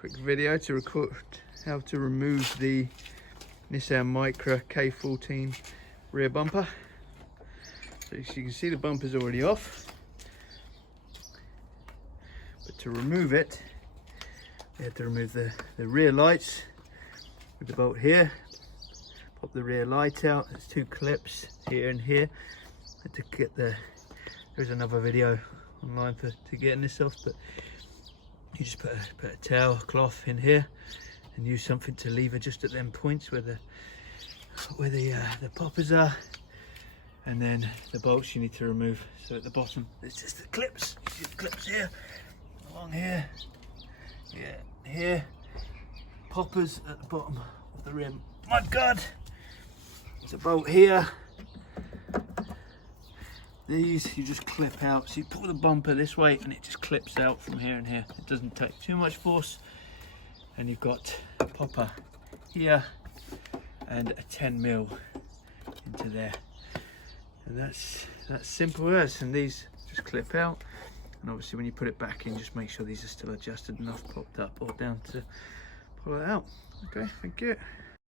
quick video to record how to remove the Nissan Micra K14 rear bumper. So as you can see, the bumper's already off, but to remove it we had to remove the rear lights with the bolt here. Pop the rear light out. There's two clips here and here. Had to get there's another video online to getting this off, but you just put a towel cloth in here and use something to lever just at them points where the poppers are, and then the bolts you need to remove. So at the bottom there's just the clips. You see the clips here, along here, here, poppers at the bottom of the rear mudguard. There's a bolt here. These you just clip out. So you pull the bumper this way and it just clips out from here and here. It doesn't take too much force. And you've got a popper here and a 10mm into there. And that's simple as. And these just clip out. And obviously when you put it back in, just make sure these are still adjusted enough, popped up or down to pull it out. Okay, thank you.